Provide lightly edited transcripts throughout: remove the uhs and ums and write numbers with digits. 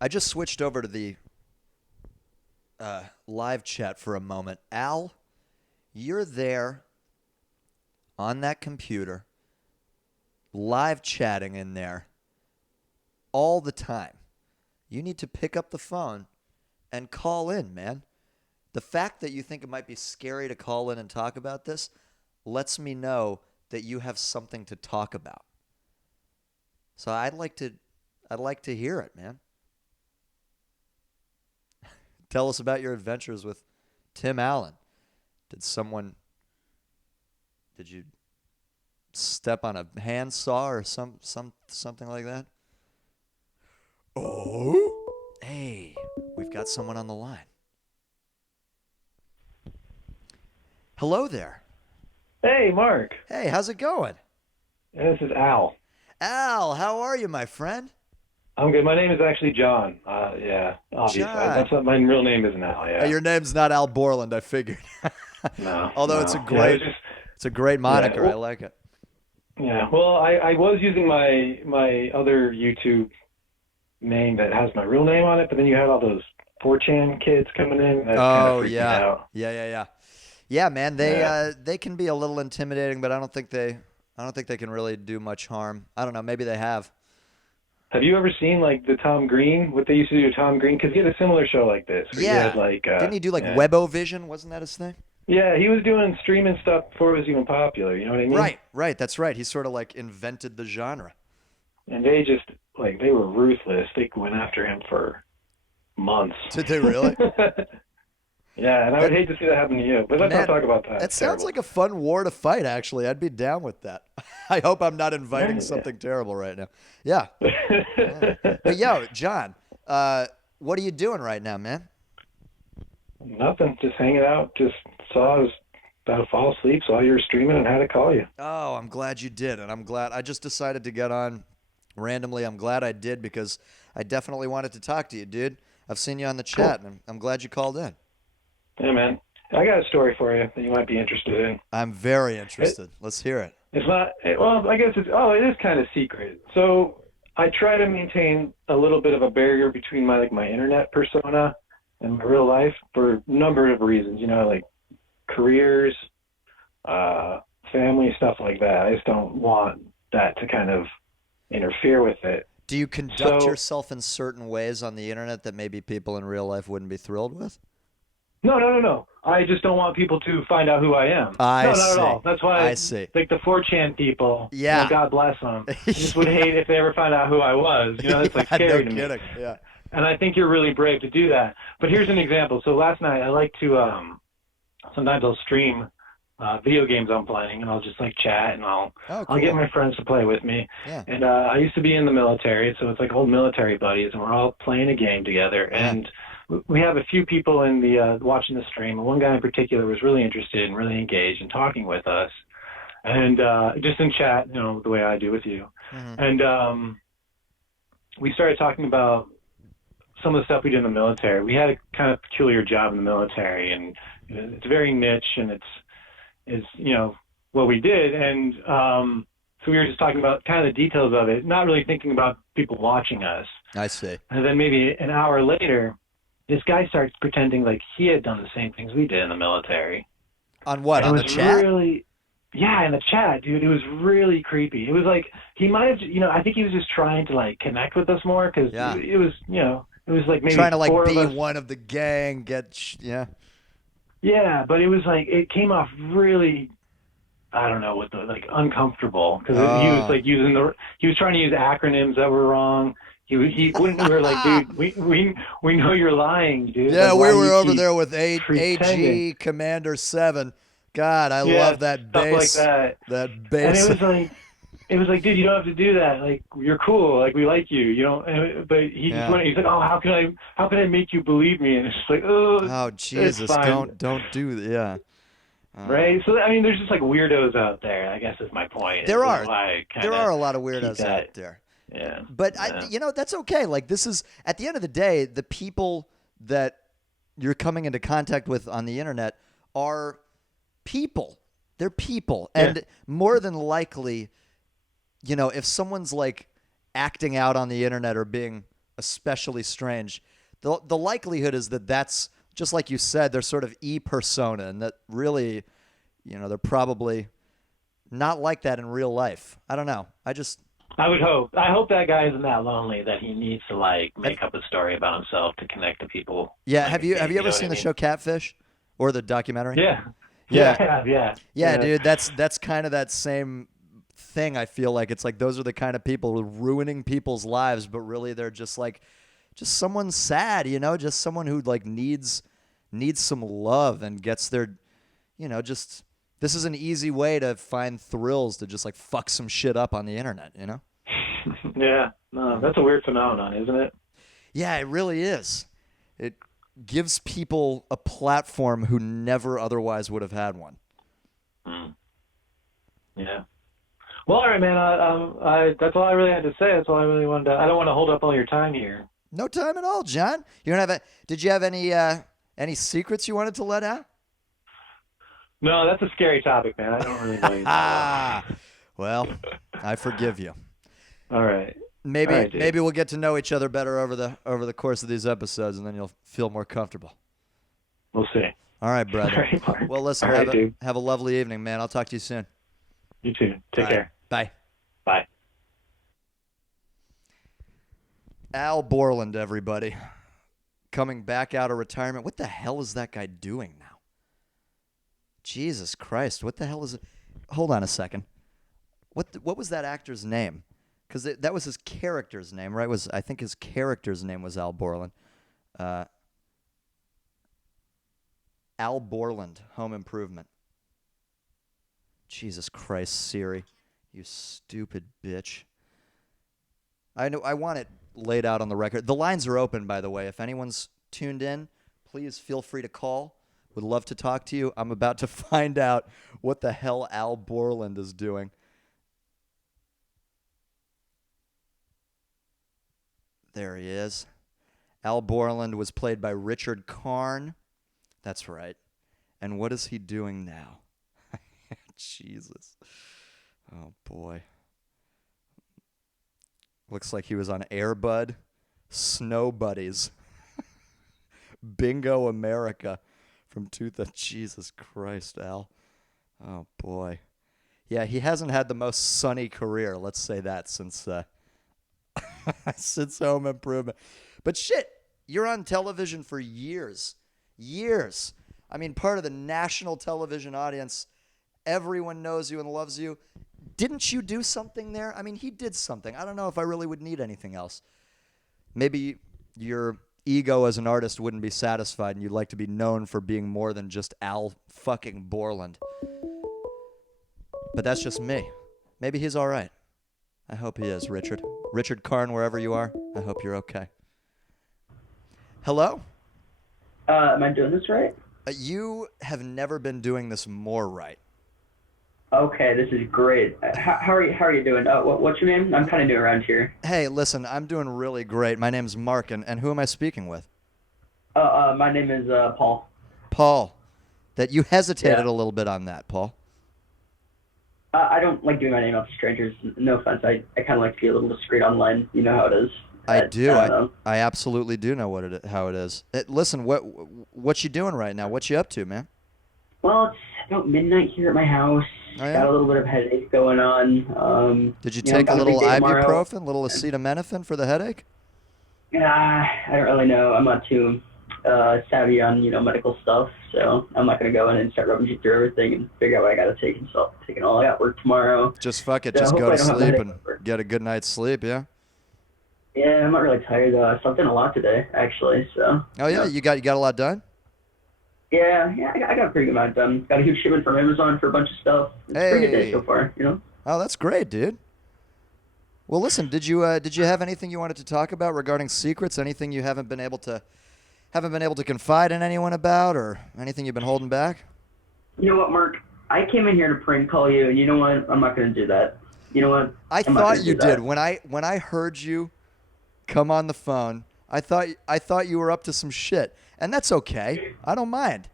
I just switched over to the live chat for a moment. Al, you're there on that computer, live chatting in there all the time. You need to pick up the phone and call in, man. The fact that you think it might be scary to call in and talk about this lets me know that you have something to talk about. So I'd like to hear it, man. Tell us about your adventures with Tim Allen. Did you step on a handsaw or something like that? Oh, hey, we've got someone on the line. Hello there. Hey, Mark. Hey, how's it going? This is Al. Al, how are you, my friend? I'm good. My name is actually John. Yeah, obviously. John. That's what my real name isn't Al. Yeah. Your name's not Al Borland, I figured. No, Although it's a no. Yeah, great it's a great yeah. moniker. I like it. Yeah. Well, I was using my other YouTube name that has my real name on it, but then you had all those 4chan kids coming in. That kind of Oh freaked me yeah. out. Yeah. Yeah, man, they Yeah. they can be a little intimidating, but I don't think they can really do much harm. I don't know, maybe they have. Have you ever seen like the Tom Green? What they used to do to Tom Green? Because he had a similar show like this where he had Yeah. like Didn't he do like yeah. Webovision? Wasn't that his thing? Yeah, he was doing streaming stuff before it was even popular. You know what I mean? Right, that's right. He sort of like invented the genre. And they just like they were ruthless. They went after him for months. Did they really? Yeah, and I would That, hate to see that happen to you. But let's not man, talk about that. that It's sounds terrible. like a fun war to fight, actually. I'd be down with that. I hope I'm not inviting Yeah. something terrible right now. Yeah. Yeah. But yo, John, what are you doing right now, man? Nothing. Just hanging out. Just saw I was about to fall asleep. Saw you were streaming and had to call you. Oh, I'm glad you did, and I'm glad I just decided to get on randomly. I'm glad I did because I definitely wanted to talk to you, dude. I've seen you on the Cool. chat, and I'm glad you called in. Yeah, man. I got a story for you that you might be interested in. I'm very It, interested. Let's hear it. it's not. Well, I guess it's. Oh, it is kind of secret. So I try to maintain a little bit of a barrier between my internet persona and my real life for a number of reasons. You know, like careers, uh, family, stuff like that. I just don't want that to kind of interfere with it. Do you conduct So yourself in certain ways on the internet that maybe people in real life wouldn't be thrilled with? no, no, no, no. I just don't want people to find out who I am. I No, not at see. all. That's why, I see. like the 4chan people, Yeah. God bless them. I just would Yeah. hate if they ever found out who I was. That's like Yeah, no scary to me. kidding. Yeah. And I think you're really brave to do that. But here's an example. So last night I like to sometimes I'll stream video games I'm playing, and I'll just like chat, and Oh, I'll get cool. my friends to play with me. Yeah. And I used to be in the military, so it's like old military buddies, and we're all playing a game together. Yeah. And we have a few people in the watching the stream, and one guy in particular was really interested and really engaged in talking with us, and just in chat, the way I do with you. Hmm. And we started talking about some of the stuff we did in the military. We had a kind of peculiar job in the military, and it's very niche, and it's what we did. And so we were just talking about kind of the details of it, not really thinking about people watching us. I see. And then maybe an hour later, this guy starts pretending like he had done the same things we did in the military. On what? And it On the was chat? really, yeah, in the chat, dude. It was really creepy. It was like he might have, I think he was just trying to like connect with us more because Yeah. it was like maybe Trying to like four of be us. one of the gang, yeah. Yeah, but it was like it came off really, I don't know, what the like uncomfortable because he was Oh. like he was trying to use acronyms that were wrong. He wouldn't. We were like, dude, we know you're lying, dude. Yeah, Like, we why do were you over keep there with pretending? AG Commander 7. God, I Yeah, love that stuff like bass. that. That And bass. it was like, dude, you don't have to do that. Like, you're cool. Like, we like you. You know. But he just Yeah. went. He's like, oh, how can I make you believe me? And it's just like, oh, Oh, it's Jesus, fine, don't do that. Yeah. right? So I mean, there's just like weirdos out there. I guess is my point. There is are. why I kind There of are a lot of keep weirdos that. out there. Yeah. But Yeah. that's okay. Like this is at the end of the day, the people that you're coming into contact with on the internet are people. They're people. Yeah. And more than likely, if someone's like acting out on the internet or being especially strange, the likelihood is that that's just like you said, they're sort of e-persona, and that really, they're probably not like that in real life. I don't know. I would hope. I hope that guy isn't that lonely that he needs to like make up a story about himself to connect to people. Yeah. Like, Have you know ever what seen I the mean? show Catfish or the documentary? Yeah. Yeah. Yeah, I have, yeah. Yeah, dude, that's kind of that same thing. I feel like it's like those are the kind of people ruining people's lives, but really they're just someone sad, just someone who like needs some love and gets their, just this is an easy way to find thrills to just like fuck some shit up on the internet. Yeah. No, that's a weird phenomenon, isn't it? Yeah, it really is. It gives people a platform who never otherwise would have had one. Mm. Yeah. Well, all right, man. That's all I really had to say. That's all I really wanted to. I don't want to hold up all your time here. No time at all, John. You don't have Did you have any secrets you wanted to let out? No, that's a scary topic, man. I don't really know you. Ah, well, I forgive you. All right. Maybe All right, dude. maybe we'll get to know each other better over the course of these episodes, and then you'll feel more comfortable. We'll see. All right, brother. All right, Mark. Well, listen, All right, dude. have a lovely evening, man. I'll talk to you soon. You too. Take All right. care. Bye. Bye. Al Borland, everybody. Coming back out of retirement. What the hell is that guy doing now? Jesus Christ. What the hell is it? Hold on a second. What was that actor's name? Because that was his character's name, right? I think his character's name was Al Borland. Al Borland, Home Improvement. Jesus Christ, Siri. You stupid bitch. I want it laid out on the record. The lines are open, by the way. If anyone's tuned in, please feel free to call. Would love to talk to you. I'm about to find out what the hell Al Borland is doing. There he is. Al Borland was played by Richard Karn. That's right. And what is he doing now? Jesus. Oh, boy. Looks like he was on Air Bud, Snow Buddies, Bingo America from Jesus Christ, Al. Oh, boy. Yeah, he hasn't had the most sunny career, let's say that, since since Home Improvement. But shit, you're on television for years. Years. I mean, part of the national television audience. Everyone knows you and loves you. Didn't you do something there? I mean, he did something. I don't know if I really would need anything else. Maybe your ego as an artist wouldn't be satisfied and you'd like to be known for being more than just Al fucking Borland. But that's just me. Maybe he's all right. I hope he is, Richard. Richard Karn, wherever you are, I hope you're okay. Hello? Am I doing this right? You have never been doing this more right. Okay, this is great. How are you doing? What's your name? I'm kind of new around here. Hey, listen, I'm doing really great. My name's Marc, and who am I speaking with? My name is Paul. Paul. That you hesitated Yeah. a little bit on that, Paul. I don't like giving my name out to strangers. No offense. I kind of like to be a little discreet online. You know how it is. I do. I don't know. I absolutely do know how it is. Listen, what you doing right now? What you up to, man? Well, it's about midnight here at my house. Oh, yeah? Got a little bit of headache going on. Did you know, take a got little big day tomorrow. ibuprofen, a little acetaminophen for the headache? I don't really know. I'm not too savvy on medical stuff, so I'm not gonna go in and start rubbing you through everything and figure out what I gotta take and stuff. Taking all I got work tomorrow. Just fuck it. So Just go hopefully to I don't have a sleep headache and over. get a good night's sleep, yeah? Yeah, I'm not really tired though. I slept in a lot today, actually. So. Oh, yeah? You got a lot done? Yeah, I got a pretty good amount done. Got a huge shipment from Amazon for a bunch of stuff. It's a pretty good day so far, Oh, that's great, dude. Well, listen, did you have anything you wanted to talk about regarding secrets? Anything you haven't been able to confide in anyone about, or anything you've been holding back? You know what, Mark? I came in here to prank call you, and you know what? I'm not going to do that. You know what? I I'm not thought gonna you do that. did. When I heard you come on the phone, I thought you were up to some shit. And that's okay. I don't mind.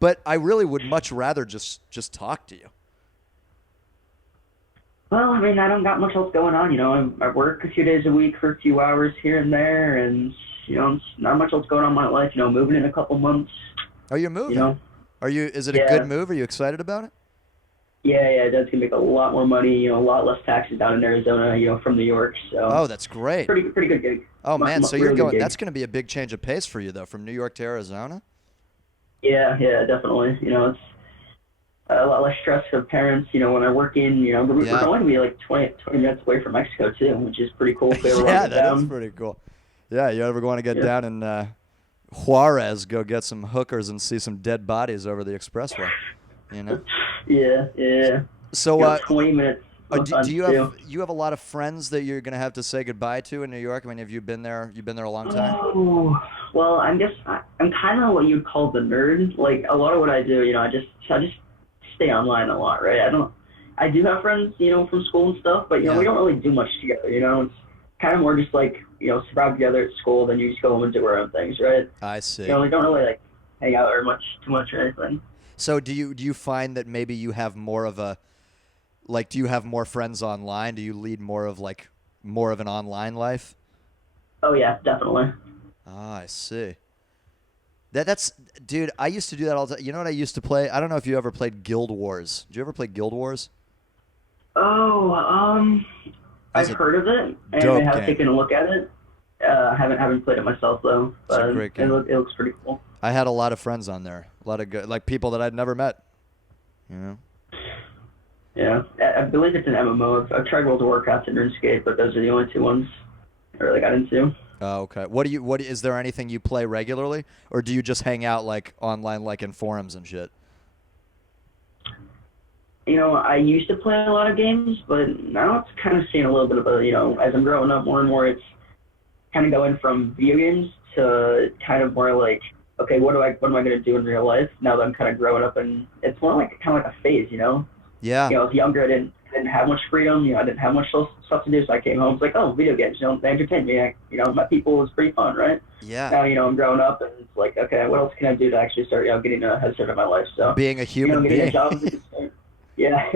But I really would much rather just talk to you. Well, I mean, I don't got much else going on. I work a few days a week for a few hours here and there, and it's not much else going on in my life. Moving in a couple months. Oh, you're You moving. know, Are you? Is it a good yeah, move? Are you excited about it? yeah. That's gonna make a lot more money. A lot less taxes down in Arizona. From New York, so Oh, that's great. pretty good gig. Oh man, so you're Really good going. That's gig. going to be a big change of pace for you though, from New York to Arizona. Yeah, definitely. It's a lot less stress for parents. When they're working. We're Yeah. going to be like 20 minutes away from Mexico too, which is pretty cool if they ever want to Yeah, get that is down. pretty cool. Yeah, you ever want to get Yeah. down in Juarez, go get some hookers and see some dead bodies over the expressway, you know? Yeah. So, 20 minutes do sometimes you too. have a lot of friends that you're gonna have to say goodbye to in New York? I mean, have you been there? You've been there a long time? Oh, well, I'm kind of what you'd call the nerd. Like a lot of what I do, I just stay online a lot, right? I do have friends, from school and stuff, but we Yeah, don't really do much together. It's kind of more just like survive together at school, then you just go home and do our own things, right? I see. We don't really like hang out or too much or anything. So, do you find that maybe you have more of a like? Do you have more friends online? Do you lead more of an online life? Oh yeah, definitely. Ah, I see. That's dude. I used to do that all the time. You know what I used to play? I don't know if you ever played Guild Wars. Did you ever play Guild Wars? Oh, That was I've a heard of it and I dope have game. taken a look at it. Haven't played it myself though, It's a but great game. it looks pretty cool. I had a lot of friends on there. A lot of good, like people that I'd never met. You know. Yeah, I believe it's an MMO. I've tried World of Warcraft and RuneScape, but those are the only two ones I really got into. Oh, okay. What is there anything you play regularly, or do you just hang out like online, like in forums and shit? I used to play a lot of games, but now it's kind of seeing a little bit of a, as I'm growing up more and more, it's kind of going from video games to kind of more like, okay, what am I going to do in real life now that I'm kind of growing up, and it's more like kind of like a phase. Yeah. I was younger, I didn't have much freedom, I didn't have much stuff to do, so I came home, it's like, oh, video games, they entertain me, my people was pretty fun, right? Yeah. Now, I'm growing up, and it's like, okay, what else can I do to actually start, getting a head start in my life, so, Being a human getting a being. job is a good start. Yeah.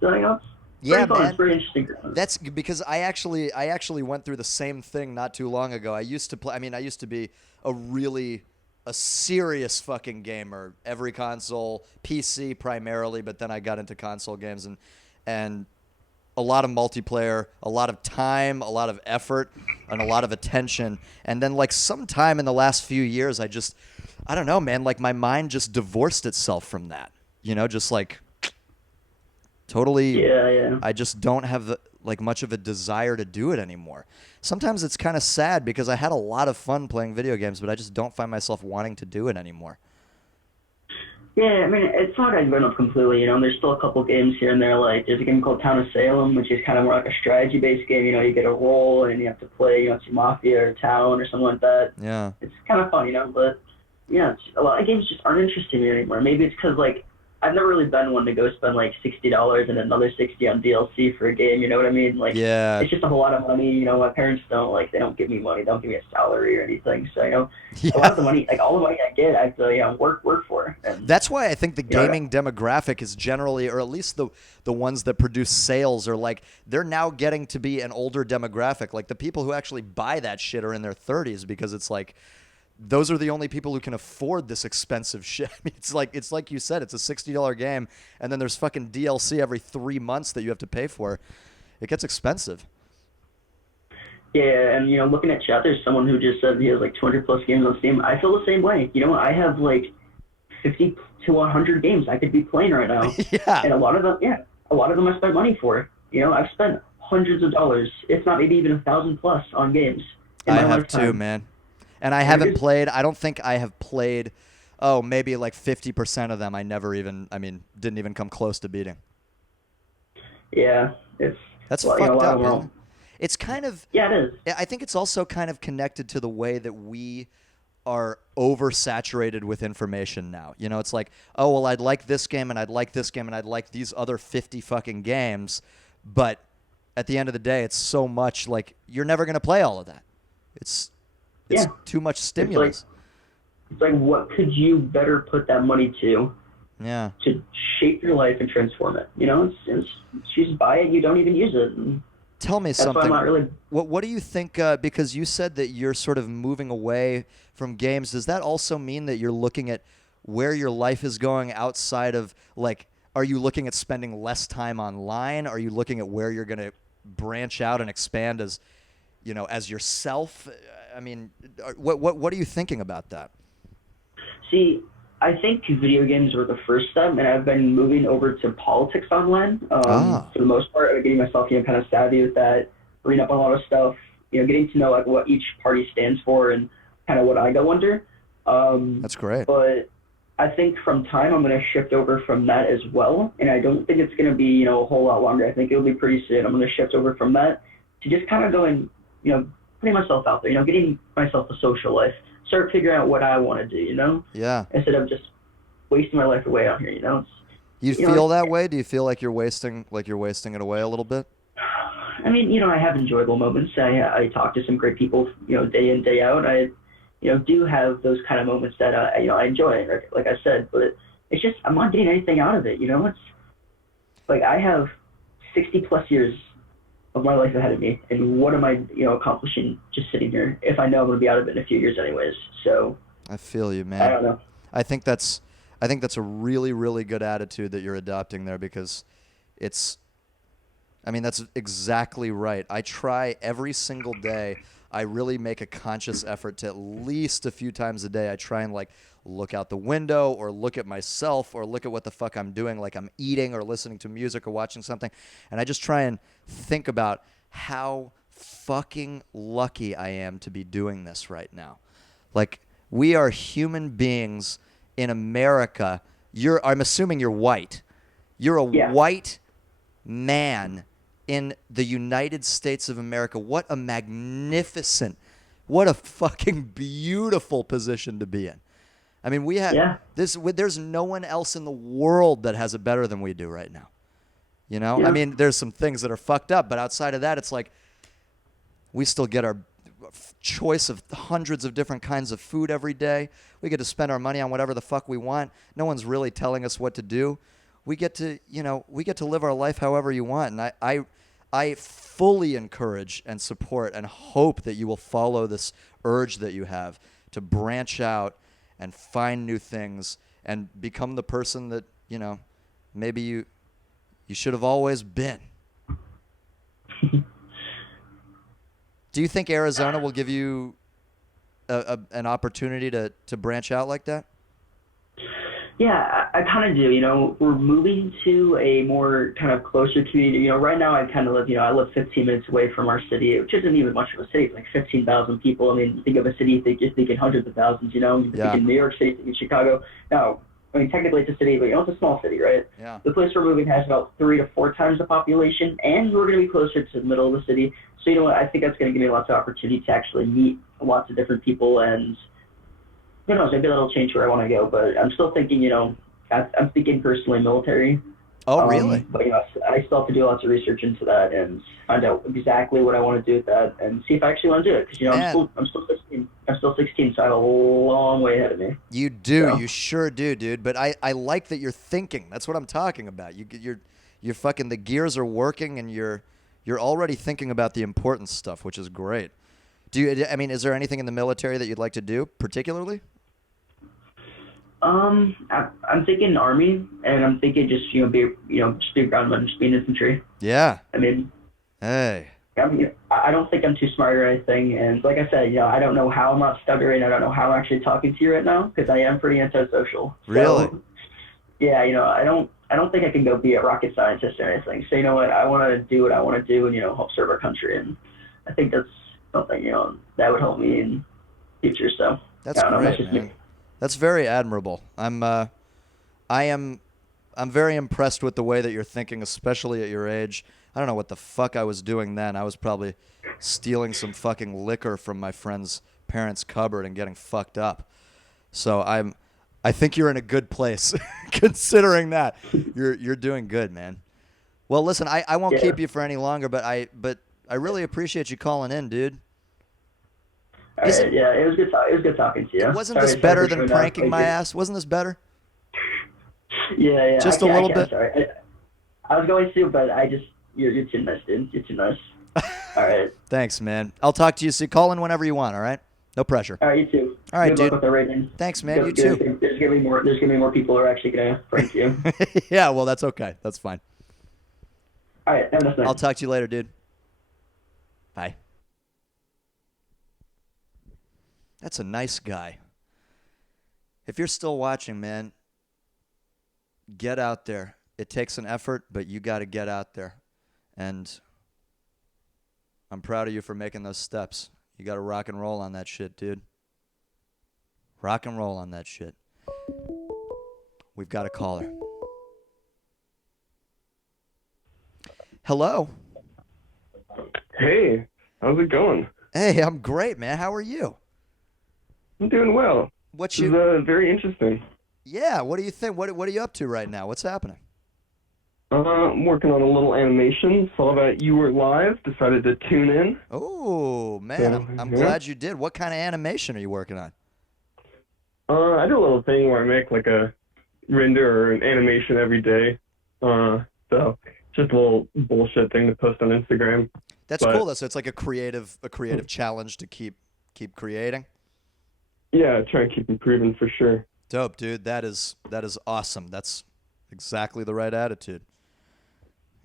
So, it's Yeah, pretty fun, it's man. pretty interesting. That's because I actually went through the same thing not too long ago. I used to play. I mean, I used to be a serious fucking gamer. Every console, PC primarily, but then I got into console games and a lot of multiplayer, a lot of time, a lot of effort, and a lot of attention. And then like sometime in the last few years, I don't know, man. Like my mind just divorced itself from that. Just like totally. Yeah. I just don't have like much of a desire to do it anymore. Sometimes it's kind of sad because I had a lot of fun playing video games, but I just don't find myself wanting to do it anymore. Yeah, I mean, it's not like I've given up completely, there's still a couple games here and there, like, there's a game called Town of Salem, which is kind of more like a strategy-based game, you get a role and you have to play, it's Mafia or Town or something like that. Yeah. It's kind of fun, but, yeah, a lot of games just aren't interesting me anymore. Maybe it's because, like, I've never really been one to go spend, like, $60 and another 60 on DLC for a game, you know what I mean? Like, Yeah. it's just a whole lot of money, my parents don't, like, they don't give me money, they don't give me a salary or anything, so, a lot Yeah. of the money, like, all the money I get, I have to, work for, and, That's why I think the you know, gaming demographic is generally, or at least the ones that produce sales, are like they're now getting to be an older demographic. Like the people who actually buy that shit are in their 30s because it's like those are the only people who can afford this expensive shit. I mean, it's like you said, it's a $60 game, and then there's fucking DLC every 3 months that you have to pay for. It gets expensive. yeah, and looking at chat, there's someone who just said he has like 200 plus games on Steam. I feel the same way. I have like 50 to 100 games I could be playing right now, Yeah, and a lot of them I spent money for. I've spent hundreds of dollars, if not maybe even 1,000 plus on games in I my have too, lifetime. man. And I And haven't played. I don't think I have played. Oh, maybe like 50% of them. Didn't even come close to beating. yeah, it's That's well, a fucked lot of up, them isn't are. it? It's kind of. Yeah, it is. I think it's also kind of connected to the way that we are oversaturated with information now. It's like, oh well, I'd like this game and I'd like this game and I'd like these other 50 fucking games, but at the end of the day, it's so much like you're never gonna play all of that. It's Yeah, too much it's like stimulus. what could you better put that money to Yeah. to shape your life and transform it. You know, it's you just buy it, you don't even use it. And Tell me that's why I'm something. not really. What do you think? Because you said that you're sort of moving away from games. Does that also mean that you're looking at where your life is going outside of like? Are you looking at spending less time online? Are you looking at where you're going to branch out and expand as, as yourself? I mean, what are you thinking about that? See, I think video games were the first step, and I've been moving over to politics online. Ah, For the most part, getting myself kind of savvy with that, reading up on a lot of stuff, getting to know like what each party stands for and kind of what I go under. that's great. But I think from time I'm going to shift over from that as well, and I don't think it's going to be a whole lot longer. I think it'll be pretty soon. I'm going to shift over from that to just kind of going, putting myself out there, getting myself a social life, start figuring out what I want to do, Yeah. instead of just wasting my life away out here. You feel that way? Do you feel like you're wasting it away a little bit? I mean, I have enjoyable moments. I talk to some great people, day in, day out. I, do have those kind of moments that, I enjoy, like I said, but it's just, I'm not getting anything out of it. It's like I have 60 plus years of my life ahead of me. And what am I, accomplishing just sitting here if I know I'm going to be out of it in a few years anyways? So I feel you, man. I don't know. I think that's a really, really good attitude that you're adopting there because that's exactly right. I try every single day. I really make a conscious effort to at least a few times a day. I try and like look out the window or look at myself or look at what the fuck I'm doing, like I'm eating or listening to music or watching something. And I just try and think about how fucking lucky I am to be doing this right now. Like, we are human beings in America. I'm assuming you're white. You're a Yeah. white man in the United States of America. What a fucking beautiful position to be in. I mean, we have Yeah. there's no one else in the world that has it better than we do right now. I Yeah. mean, there's some things that are fucked up, but outside of that, it's like we still get our choice of hundreds of different kinds of food every day. We get to spend our money on whatever the fuck we want. No one's really telling us what to do. We get to live our life however you want. And I fully encourage and support and hope that you will follow this urge that you have to branch out and find new things and become the person that, maybe you should have always been. Do you think Arizona will give you an opportunity to branch out like that? Yeah, I kind of do. We're moving to a more kind of closer community. Right now I kind of live, I live 15 minutes away from our city, which isn't even much of a city. It's like 15,000 people. I mean, you think of a city, you're thinking hundreds of thousands, you think Yeah. in New York City, think in Chicago. Now, I mean, technically it's a city, but it's a small city, right? Yeah. The place we're moving has about 3 to 4 times the population, and we're going to be closer to the middle of the city. So, what? I think that's going to give me lots of opportunity to actually meet lots of different people, and who knows, maybe that'll change where I want to go. But I'm still thinking, I'm thinking personally military. Oh, really? But I still have to do lots of research into that and find out exactly what I want to do with that and see if I actually want to do it. Because I'm still 16. I'm still 16, so I have a long way ahead of me. You do. So. You sure do, dude. But I like that you're thinking. That's what I'm talking about. You're fucking, the gears are working and you're already thinking about the important stuff, which is great. Is there anything in the military that you'd like to do particularly? I'm thinking Army, and I'm thinking just be a groundman, just be an infantry. Yeah. I mean, Hey. I don't think I'm too smart or anything, and like I said, I don't know how I'm not stuttering. I don't know how I'm actually talking to you right now because I am pretty antisocial. Really? So, yeah, I don't think I can go be a rocket scientist or anything. So what? I want to do what I want to do and help serve our country, and I think that's something that would help me in the future. So That's I don't know, great, that's just man. me. That's very admirable. I'm very impressed with the way that you're thinking, especially at your age. I don't know what the fuck I was doing then. I was probably stealing some fucking liquor from my friend's parents' cupboard and getting fucked up. So I think you're in a good place considering that. You're doing good, man. Well, listen, I won't keep you for any longer, but I really appreciate you calling in, dude. All right, yeah, it was good talking to you. Wasn't this better than pranking my ass? Wasn't this better? Yeah, yeah. Just a I little can't. I'm bit. sorry. I was going to, but I just you're too nice, dude. You're too nice. All right. Thanks, man. I'll talk to you soon. Call in whenever you want. All right. No pressure. All right. You too. All right, Good luck dude. with the Ravens. Thanks, man. You Good, too. there's gonna be more. There's gonna be more people who are actually gonna prank you. Yeah. Well, that's okay. That's fine. All right. Have a nice I'll night. talk to you later, dude. Bye. That's a nice guy. If you're still watching, man, get out there. It takes an effort, but you got to get out there. And I'm proud of you for making those steps. You got to rock and roll on that shit, dude. Rock and roll on that shit. We've got a caller. Hello. Hey, how's it going? Hey, I'm great, man. How are you? I'm doing well. What This is you? very interesting. Yeah. What do you think? What are you up to right now? What's happening? I'm working on a little animation. Saw that you were live. Decided to tune in. Oh man, So, I'm yeah. glad you did. What kind of animation are you working on? I do a little thing where I make like a render or an animation every day. So just a little bullshit thing to post on Instagram. That's But- cool though. So it's like a creative challenge to keep creating. Yeah, try and keep improving for sure. Dope, dude. That is awesome. That's exactly the right attitude.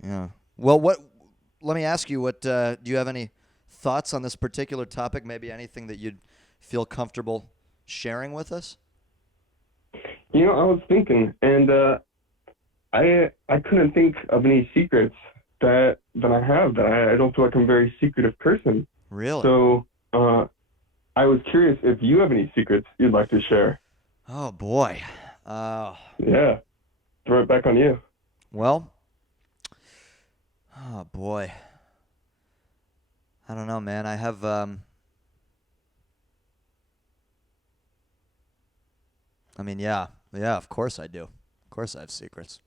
Yeah. Well, what? Let me ask you. What do you have any thoughts on this particular topic? Maybe anything that you'd feel comfortable sharing with us? You know, I was thinking, and I couldn't think of any secrets that I have. That I don't feel like I'm a very secretive person. Really? So, I was curious if you have any secrets you'd like to share. Oh boy. Yeah, throw it back on you. Well. Oh boy. I don't know, man. I have I mean, yeah, of course I do. Of course I have secrets.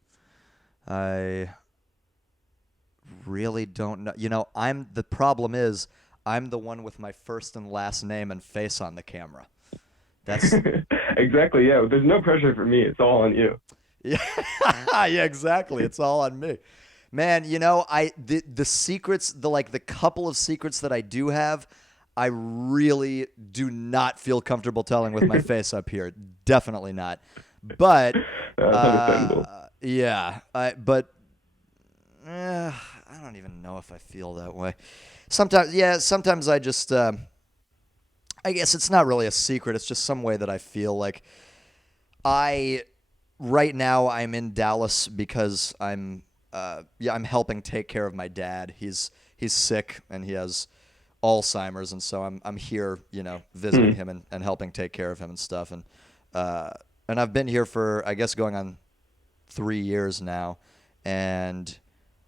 I really don't know. You know, the problem is I'm the one with my first and last name and face on the camera. That's Exactly. Yeah, there's no pressure for me. It's all on you. yeah, yeah, exactly. It's all on me. Man, you know, the secrets, the couple of secrets that I do have, I really do not feel comfortable telling with my face up here. Definitely not. But That's understandable. yeah, I don't even know if I feel that way. Sometimes I just I guess it's not really a secret. It's just some way that I feel like right now I'm in Dallas because I'm helping take care of my dad. He's sick and he has Alzheimer's, and so I'm here, visiting him and helping take care of him and stuff. And I've been here for, I guess, going on 3 years now. And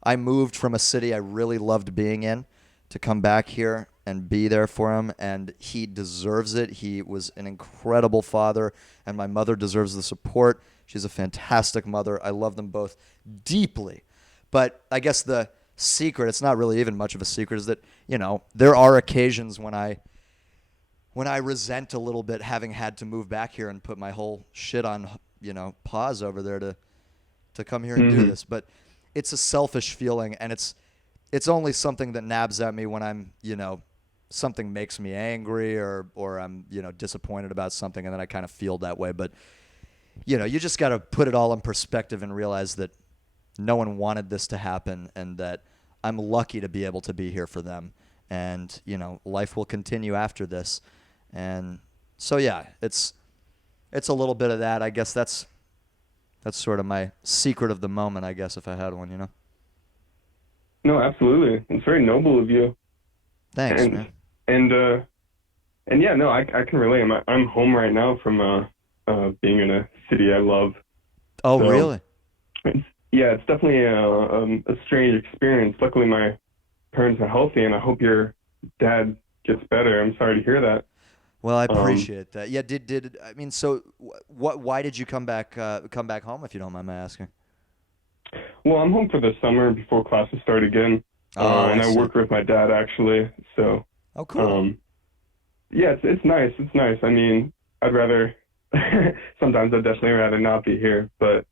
I moved from a city I really loved being in to come back here and be there for him, and he deserves it. He was an incredible father, and my mother deserves the support. She's a fantastic mother. I love them both deeply. But I guess the secret, it's not really even much of a secret, is that, there are occasions when I resent a little bit having had to move back here and put my whole shit on, pause over there to come here and do this. But it's a selfish feeling, and it's only something that nabs at me when I'm, something makes me angry or I'm, disappointed about something, and then I kind of feel that way. But, you just got to put it all in perspective and realize that no one wanted this to happen, and that I'm lucky to be able to be here for them. And, life will continue after this. And so, yeah, it's a little bit of that. I guess that's sort of my secret of the moment, I guess, if I had one, No, absolutely. It's very noble of you. Thanks, and, man. And yeah, no, I can relate. I'm home right now from being in a city I love. Oh, So, really? It's definitely a strange experience. Luckily, my parents are healthy, and I hope your dad gets better. I'm sorry to hear that. Well, I appreciate that. Yeah, I mean, so why did you come back home, if you don't mind my asking? Well, I'm home for the summer before classes start again. Oh, and I I see. work with my dad, actually. So, Oh, cool. yeah, it's nice. It's nice. I mean, I'd rather sometimes I'd definitely rather not be here, but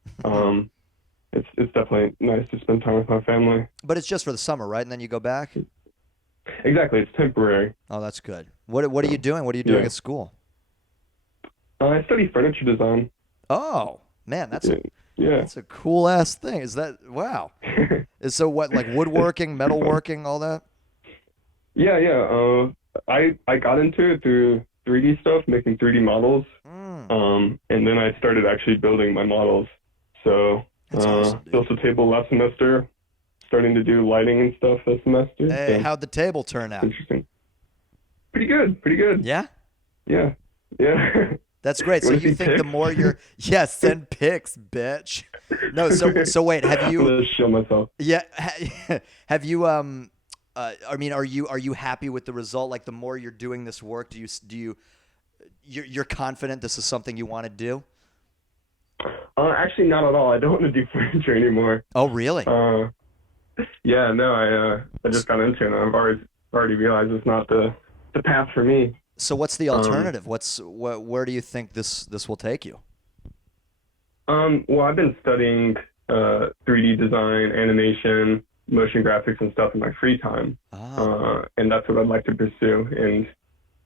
it's definitely nice to spend time with my family. But it's just for the summer, right? And then you go back? Exactly, it's temporary. Oh, that's good. What are you doing? What are you doing Yeah. at school? I study furniture design. Oh, man, Yeah. Yeah. that's a cool ass thing. Is that wow? So what, like woodworking, metalworking, all that? Yeah, yeah. I got into it through 3D stuff, making 3D models. Mm, And then I started actually building my models. So, that's awesome, dude. built a table last semester, starting to do lighting and stuff this semester. Hey, So, how'd the table turn out? interesting. Pretty good, pretty good. Yeah, Yeah, yeah. that's great. You So want to you see think the pics? more you're, yeah, send pics, bitch. No, so wait, have I'm you? gonna show myself. Yeah, have you? I mean, are you happy with the result? Like, the more you're doing this work, you're confident this is something you want to do? Actually, not at all. I don't want to do furniture anymore. Oh, really? Yeah, no, I just got into it. And I've already realized it's not the path for me. So what's the Um, alternative? Where do you think this will take you? well, I've been studying 3D design, animation, motion graphics, and stuff in my free time, Ah, and that's what I'd like to pursue. And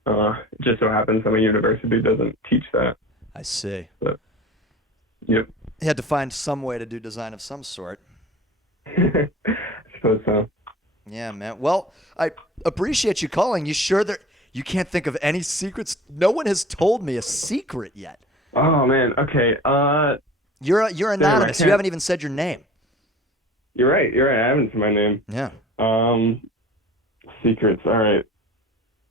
it just so happens that my university doesn't teach that. I see. But yep, You had to find some way to do design of some sort. I suppose so. Yeah, man. Well, I appreciate you calling. You sure that you can't think of any secrets? No one has told me a secret yet. Oh man, okay. You're Damn, I anonymous. You can't. haven't even said your name. You're right. You're right. I haven't said my name. Yeah. Secrets. All right.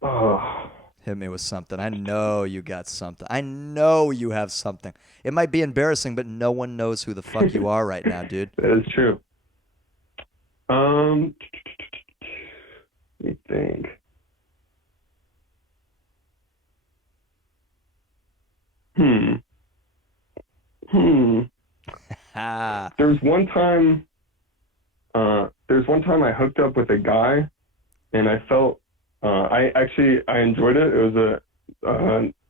Oh, Hit me with something. I know you got something. I know you have something. It might be embarrassing, but no one knows who the fuck you are right now, dude. that is true. Let me think. Hmm. Hmm. Ah, There's one time. There's one time I hooked up with a guy, and I felt. I enjoyed it.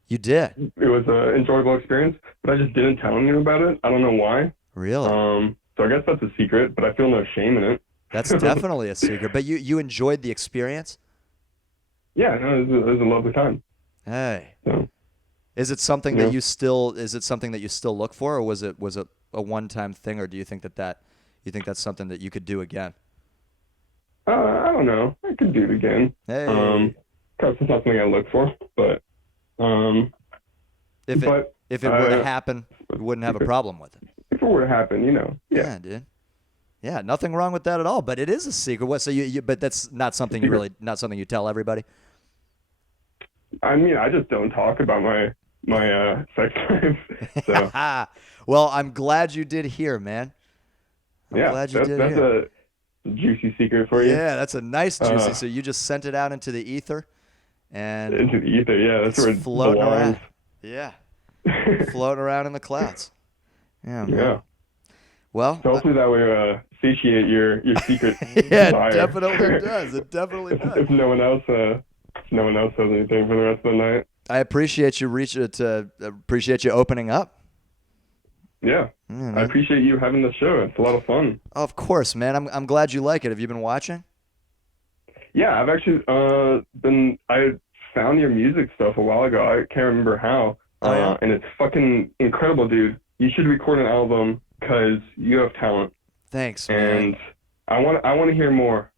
you did. It was a enjoyable experience, but I just didn't tell anyone about it. I don't know why. Really? So I guess that's a secret, but I feel no shame in it. That's definitely a secret. But you enjoyed the experience? Yeah, no, it was a lovely time. Hey. So, Is it something yeah. that you still look for, or was it a one-time thing, or do you think you think that's something that you could do again? I don't know. I could do it again. Hey. Because it's not something I look for, but If it but if it were to uh, happen, you wouldn't have a problem with it. if it were to happen, yeah. Yeah, dude. Yeah, nothing wrong with that at all. But it is a secret. What? So but that's not something not something you tell everybody. I mean, I just don't talk about my sex life. So Well, I'm glad you did hear, man. I'm yeah, glad you that's did that's hear. a juicy secret for you. Yeah, that's a nice juicy. Uh, So you just sent it out into the ether, and into the ether, yeah, that's it's where it floating belongs. around. Yeah, floating around in the clouds. Yeah, man. Yeah. Well, So hopefully that will satiate your secret yeah, it desire. definitely does. It definitely does. If no one else says anything for the rest of the night. I appreciate you appreciate you opening up. Yeah. Yeah, I man. appreciate you having the show. It's a lot of fun. Of course, man. I'm glad you like it. Have you been watching? Yeah, I've actually I found your music stuff a while ago. I can't remember how. Oh, yeah? And it's fucking incredible, dude. You should record an album because you have talent, Thanks, man. and I want to hear more.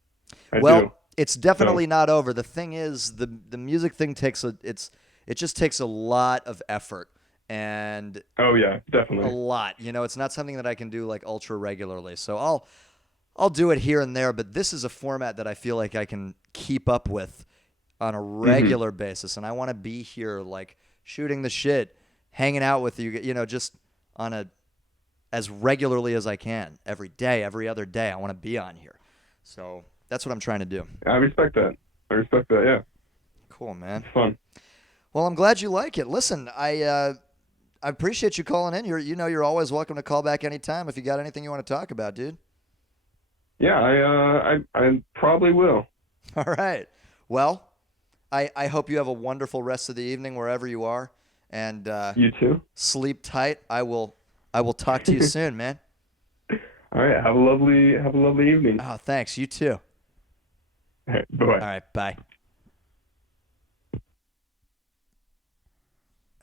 I Well, do. it's definitely not over. The thing is, the music thing it just takes a lot of effort and Oh yeah, a definitely. lot. It's not something that I can do like ultra regularly. So I'll do it here and there, but this is a format that I feel like I can keep up with on a regular basis, and I want to be here like shooting the shit, hanging out with you, just on as regularly as I can, every day, every other day. I want to be on here. So that's what I'm trying to do. I respect that. Yeah, Cool, man. it's fun. Well, I'm glad you like it. Listen, I appreciate you calling in. You're always welcome to call back anytime if you got anything you want to talk about, dude. Yeah, I probably will. All right. Well, I hope you have a wonderful rest of the evening wherever you are, And You too. sleep tight. I will talk to you soon, man. All right. Have a lovely evening. Oh, thanks. You too. All right. Bye. All right, bye.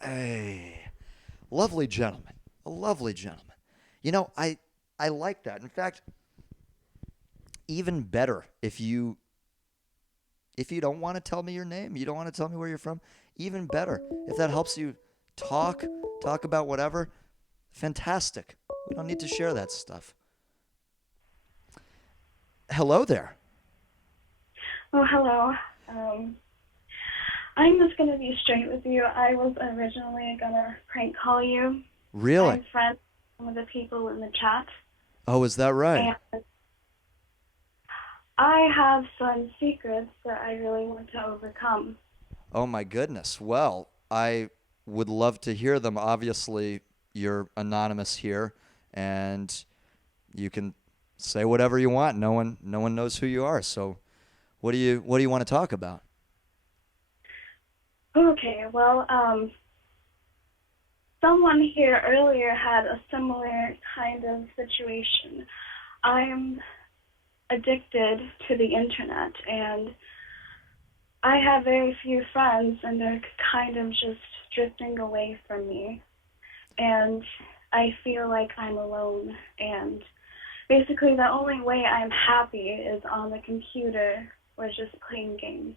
Hey, lovely gentleman. A lovely gentleman. You know, I like that. In fact, even better if you don't want to tell me your name, you don't want to tell me where you're from, even better. If that helps you talk, talk about whatever, fantastic. We don't need to share that stuff. Hello there. Oh, hello. Um, I'm just gonna be straight with you. I was originally gonna prank call you. Really? I'm friends with some of the people in the chat, Oh, is that right? and I have some secrets that I really want to overcome. Oh my goodness. Well, I would love to hear them. Obviously, you're anonymous here and you can say whatever you want. No one knows who you are. So, what do you want to talk about? Okay, well, someone here earlier had a similar kind of situation. I'm addicted to the internet, and I have very few friends, and they're kind of just drifting away from me. And I feel like I'm alone. And basically, the only way I'm happy is on the computer or just playing games.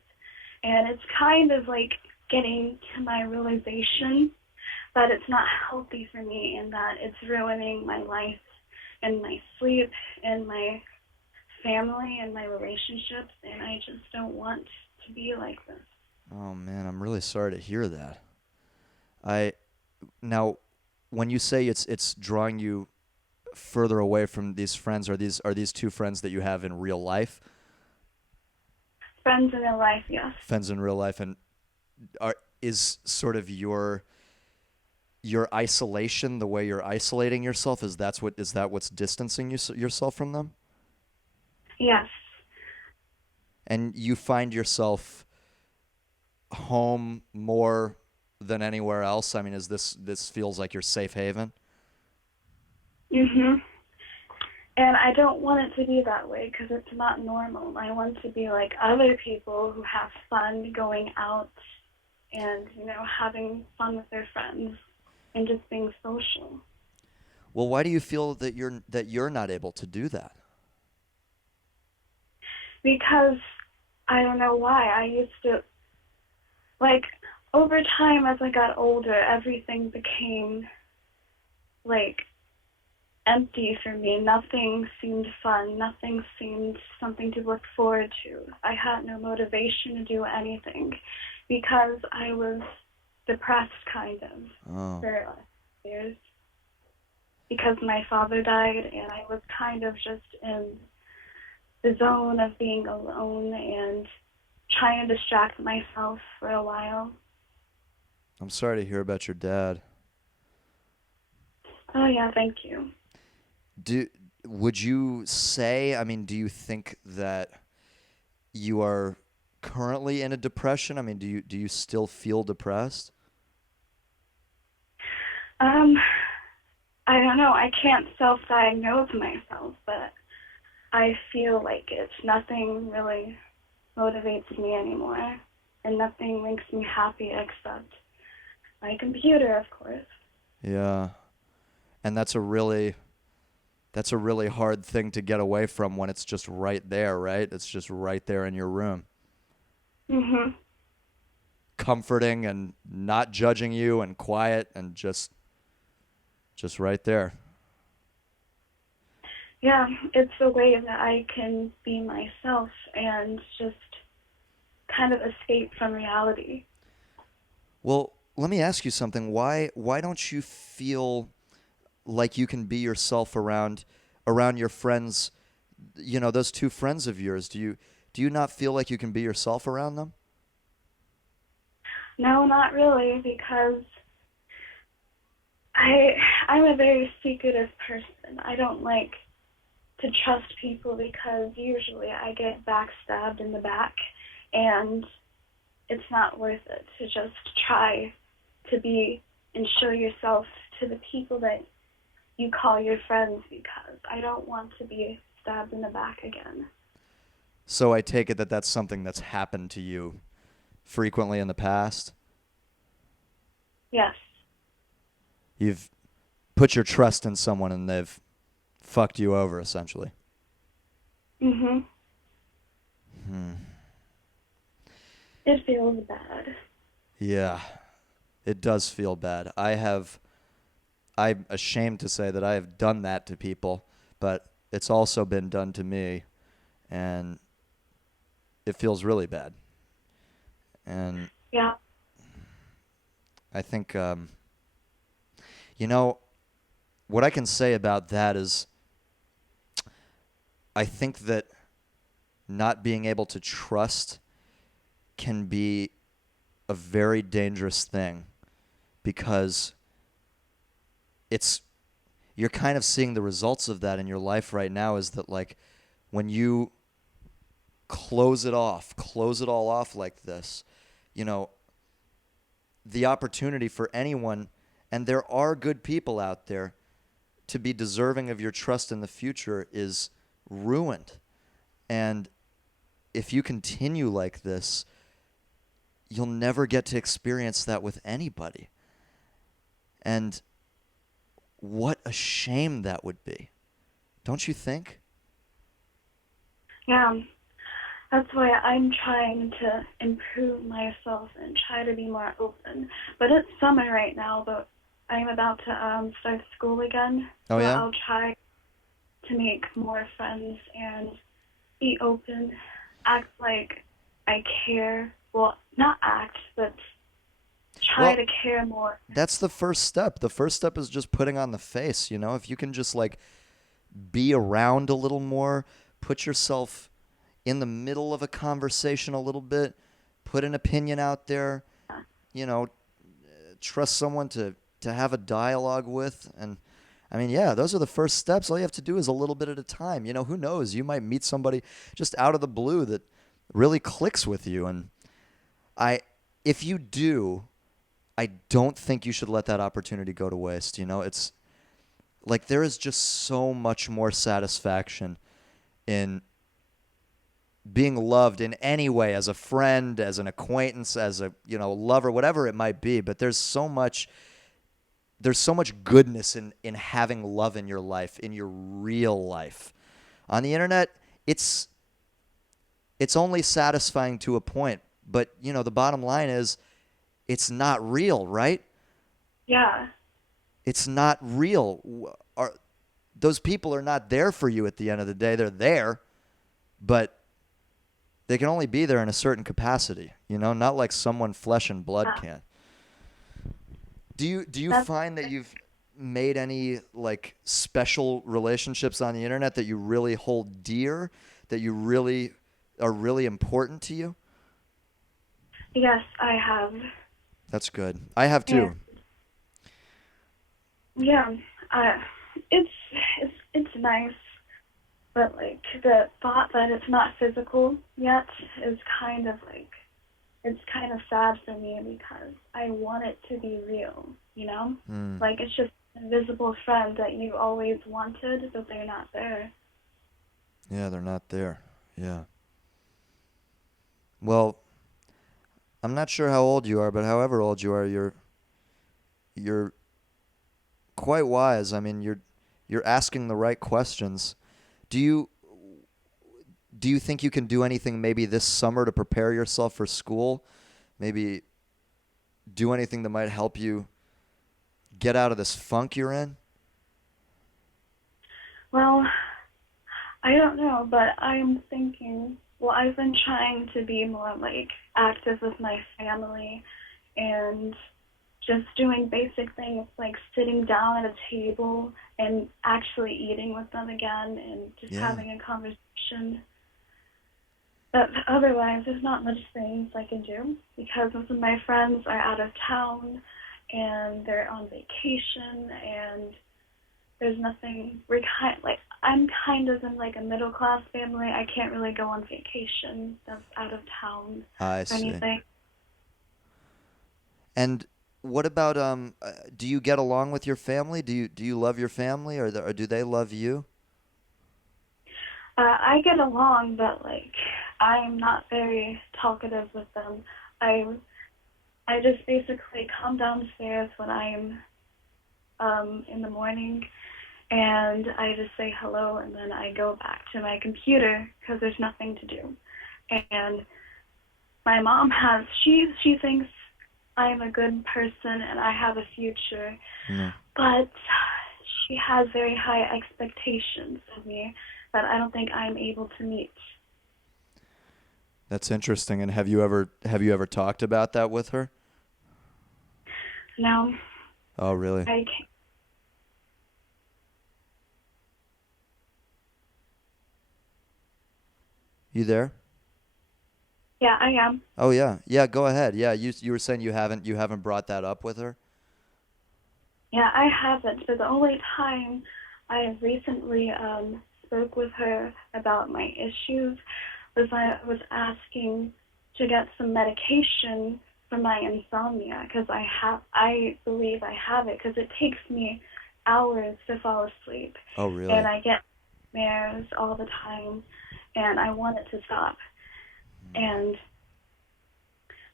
And it's kind of like getting to my realization that it's not healthy for me and that it's ruining my life and my sleep and my family and my relationships, and I just don't want to be like this. Oh man, I'm really sorry to hear that. I now when you say it's drawing you further away from these friends, are these two friends that you have in real life? Friends in real life, yes. Friends in real life, and is sort of your isolation, the way you're isolating yourself, is that what's distancing yourself from them? Yes. And you find yourself home more than anywhere else? I mean, is this feels like your safe haven? Mhm. And I don't want it to be that way because it's not normal. I want to be like other people who have fun going out and, having fun with their friends and just being social. Well, why do you feel that you're not able to do that? Because I don't know why. I used to, like, over time as I got older, everything became, like, empty for me. Nothing seemed fun. Nothing seemed something to look forward to. I had no motivation to do anything because I was depressed, kind of, Oh, for years. Because my father died, and I was kind of just in the zone of being alone and trying to distract myself for a while. I'm sorry to hear about your dad. Oh, yeah, thank you. Do would you say, I mean, do you think that you are currently in a depression? I mean, do you still feel depressed? Um, I don't know. I can't self-diagnose myself, but I feel like it's nothing really motivates me anymore, and nothing makes me happy except my computer, of course. Yeah. And that's a really hard thing to get away from when it's just right there, right? It's just right there in your room. Mhm. Comforting and not judging you and quiet and just right there. Yeah, it's a way that I can be myself and just kind of escape from reality. Well, let me ask you something. Why don't you feel like you can be yourself around your friends, those two friends of yours? Do you not feel like you can be yourself around them? No, not really, because I I'm a very secretive person. I don't like to trust people because usually I get backstabbed in the back, and it's not worth it to just try to be and show yourself to the people that you call your friends, because I don't want to be stabbed in the back again. So I take it that that's something that's happened to you frequently in the past? Yes. You've put your trust in someone and they've fucked you over, essentially. Mhm. Hmm. It feels bad. Yeah, it does feel bad. I'm ashamed to say that I have done that to people, but it's also been done to me, and it feels really bad. And Yeah. I think, you know, what I can say about that is I think that not being able to trust can be a very dangerous thing because it's you're kind of seeing the results of that in your life right now is that like when you close it all off like this, you know, the opportunity for anyone, and there are good people out there, to be deserving of your trust in the future is ruined. And if you continue like this, you'll never get to experience that with anybody. And what a shame that would be. Don't you think? Yeah. That's why I'm trying to improve myself and try to be more open. But it's summer right now, but I'm about to start school again. Oh, So yeah? I'll try to make more friends and be open, act like I care. Well, not act, but try Well, to care more. that's the first step. The first step is just putting on the face, you know? If you can just like be around a little more, put yourself in the middle of a conversation a little bit, put an opinion out there, you know, trust someone to have a dialogue with. And I mean, yeah, those are the first steps. All you have to do is a little bit at a time. You know, who knows? You might meet somebody just out of the blue that really clicks with you. And I, if you do, I don't think you should let that opportunity go to waste. You know, it's like there is just so much more satisfaction in being loved in any way, as a friend, as an acquaintance, as a, you know, lover, whatever it might be. But there's so much goodness in having love in your life, in your real life. On the internet, it's it's only satisfying to a point, but you know, the bottom line is it's not real, right? Yeah. It's not real. Those people are not there for you at the end of the day. They're there, but they can only be there in a certain capacity, you know, not like someone flesh and blood Yeah. can. Do you That's find that you've made any like special relationships on the internet that you really hold dear, that you really are really important to you? Yes, I have. That's good. I have And too. yeah, uh, it's it's nice, but like the thought that it's not physical yet is kind of like it's kind of sad for me because I want it to be real, you know? Mm. Like it's just an invisible friend that you always wanted, but they're not there. Yeah, they're not there. Yeah. Well, I'm not sure how old you are, but however old you are, you're quite wise. I mean, you're asking the right questions. Do you do you think you can do anything maybe this summer to prepare yourself for school? Maybe do anything that might help you get out of this funk you're in? Well, I don't know, but I'm thinking, well, I've been trying to be more like active with my family and just doing basic things like sitting down at a table and actually eating with them again and just Yeah. having a conversation. But otherwise, there's not much things I can do because most of my friends are out of town and they're on vacation and there's nothing. I'm kind of in like a middle class family. I can't really go on vacation that's out of town I or see. anything. And what about do you get along with your family? Do you love your family, or do they love you? I get along, but like I'm not very talkative with them. I I just basically come downstairs when I'm in the morning, and I just say hello, and then I go back to my computer because there's nothing to do. And my mom has she thinks I'm a good person and I have a future, No. but she has very high expectations of me that I don't think I'm able to meet. That's interesting. And have you ever talked about that with her? Now, Oh, really? I can't, You there? yeah, I am. Oh yeah. Yeah, go ahead. Yeah, you were saying you haven't brought that up with her? Yeah, I haven't, but the only time I recently spoke with her about my issues was I was asking to get some medication for my insomnia because I believe I have it because it takes me hours to fall asleep Oh, and really? I get nightmares all the time and I want it to stop and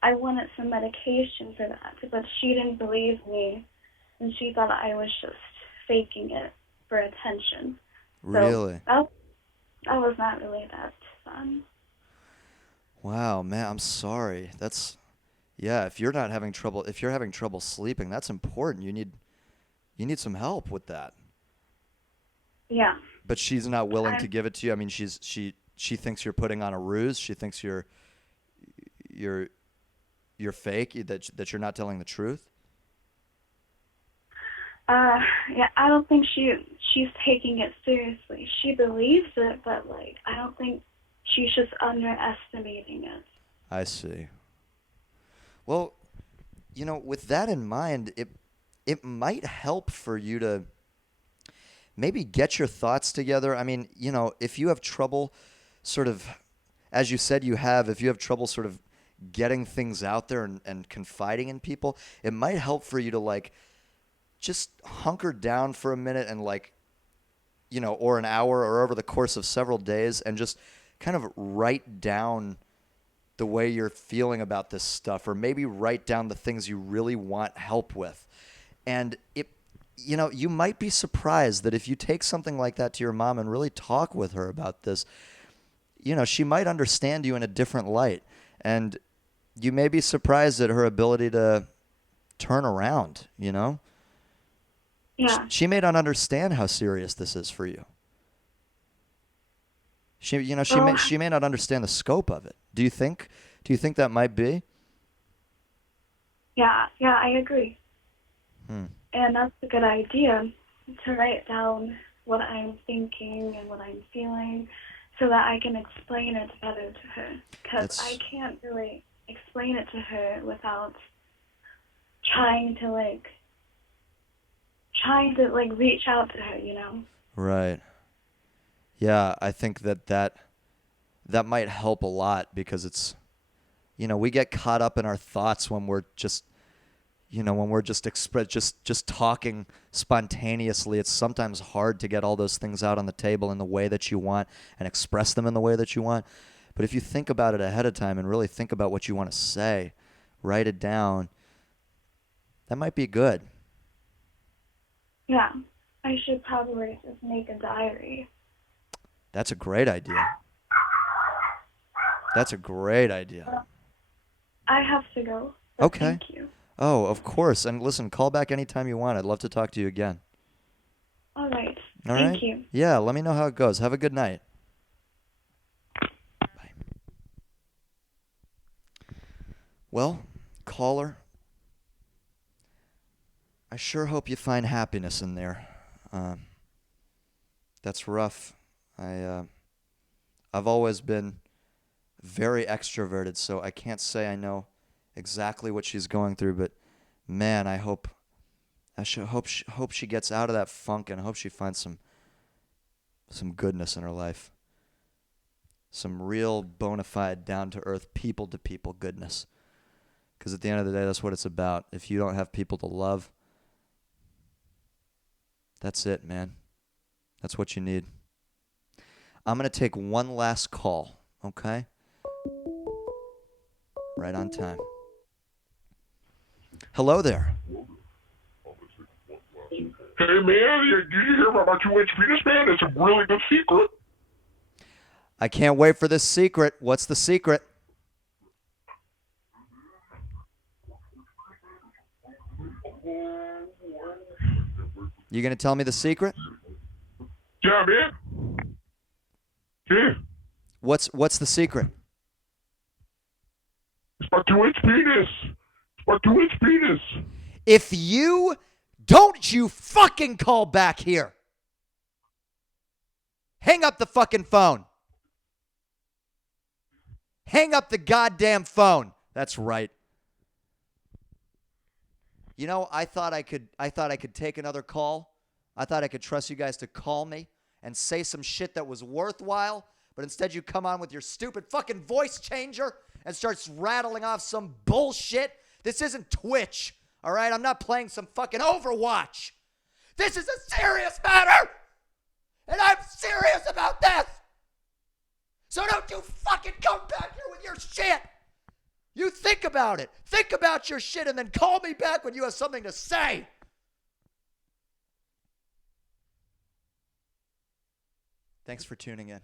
I wanted some medication for that but she didn't believe me and she thought I was just faking it for attention. So Really? that was not really that fun. Wow, man, I'm sorry. Yeah, if you're having trouble sleeping, that's important. You need some help with that. Yeah. But she's not willing I, to give it to you. I mean, she thinks you're putting on a ruse. She thinks you're you're fake, that you're not telling the truth. uh, yeah, I don't think she's taking it seriously. She believes it, but like I don't think she's just underestimating it. I see. Well, with that in mind, it might help for you to maybe get your thoughts together. I mean, if you have trouble sort of, as you said you have, if you have trouble sort of getting things out there and confiding in people, it might help for you to like just hunker down for a minute and like, or an hour or over the course of several days and just kind of write down the way you're feeling about this stuff, or maybe write down the things you really want help with. And you might be surprised that if you take something like that to your mom and really talk with her about this, she might understand you in a different light. And you may be surprised at her ability to turn around. Yeah. She may not understand how serious this is for you. She Well, she may not understand the scope of it. Do you think that might be? yeah, I agree. Hmm. And that's a good idea to write down what I'm thinking and what I'm feeling so that I can explain it better to her. Because I That's can't really explain it to her without trying to like reach out to her. right. Yeah, I think that might help a lot because we get caught up in our thoughts when we're just just talking spontaneously. It's sometimes hard to get all those things out on the table in the way that you want and express them in the way that you want. But if you think about it ahead of time and really think about what you want to say, write it down, that might be good. Yeah. I should probably just make a diary. That's a great idea. That's a great idea. Well, I have to go, but Okay. thank you. Oh, of course. And listen, call back anytime you want. I'd love to talk to you again. All right. All Thank right? you. Yeah, let me know how it goes. Have a good night. Bye. Well, caller, I sure hope you find happiness in there. Um, that's rough. I've always been very extroverted, so I can't say I know exactly what she's going through, but man, I hope she gets out of that funk, and I hope she finds some goodness in her life. Some real bona fide down to earth people to people goodness. Because at the end of the day, that's what it's about. If you don't have people to love, that's it, man. That's what you need. I'm going to take one last call, okay? Right on time. Hello there. Hey man, did you hear about my 2-inch penis, man? It's a really good secret. I can't wait for this secret. What's the secret? You going to tell me the secret? Yeah, man. Yeah. What's the secret? It's my 2-inch penis. It's my 2-inch penis. If you don't you fucking call back here. Hang up the fucking phone. Hang up the goddamn phone. That's right. You know, I thought I could take another call. I thought I could trust you guys to call me and say some shit that was worthwhile, but instead you come on with your stupid fucking voice changer and starts rattling off some bullshit. This isn't Twitch, all right? I'm not playing some fucking Overwatch. This is a serious matter, and I'm serious about this. So don't you fucking come back here with your shit. You think about it. Think about your shit and then call me back when you have something to say. Thanks for tuning in.